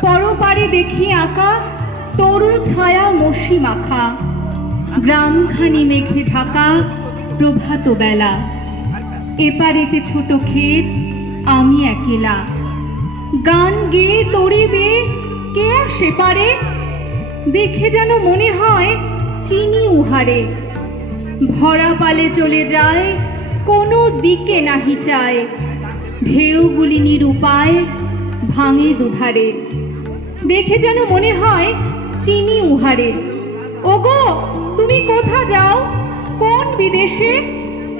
পরপারে দেখি আঁকা, তরু ছায়া মসি মাখা। গ্রামখানি মেঘে ঢাকা, প্রভাত বেলা। এপারেতে ছোট ক্ষেত, আমি একেলা। গান গেয়ে তরিবে, কে আর সেপারে? দেখে যেন মনে হয় চিনি উহারে। ভরা পালে চলে যায়, কোনো দিকে নাহি চায়। ঢেউগুলি নিরুপায়, ভাঙে দুধারে। দেখে যেন মনে হয় চিনি উহারে ওগো, তুমি কোথা যাও? কোন বিদেশে?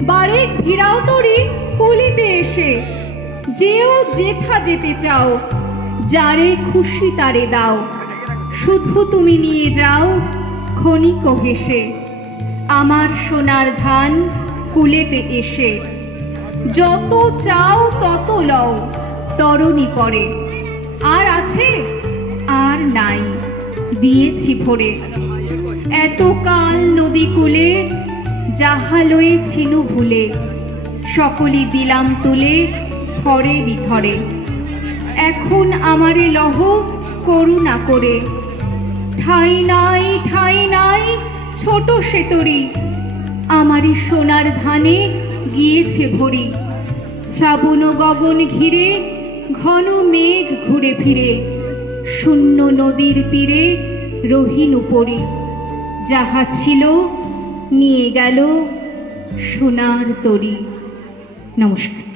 বারেক ভিড়াও তরি কুলিতে এসে। যেও যেথা যেতে চাও, যারে খুশি তারে দাও। শুধু তুমি নিয়ে যাও ক্ষণিক হেসে। আমার সোনার ধান কুলেতে এসে। যত চাও তত লও, তরণী করে আর আছে? আর নাই। দিয়েছি ভরে। এত কাল নদী কূলে, যাহা লয়ে ছিনু ভুলে, সকলই দিলাম তুলে থরে বিথরে। এখন আমারে লহ করুণা করে। ঠাই নাই ঠাই নাই, ছোট সেতরি। আমারই সোনার ধানে গিয়েছে ভরি। শ্রাবণ গগন ঘিরে, ঘন মেঘ ঘুরে ফিরে। শূন্য নদীর তীরে রহিন উপরে। যাহা ছিল নিয়ে গেল সোনার তরি। নমস্কার।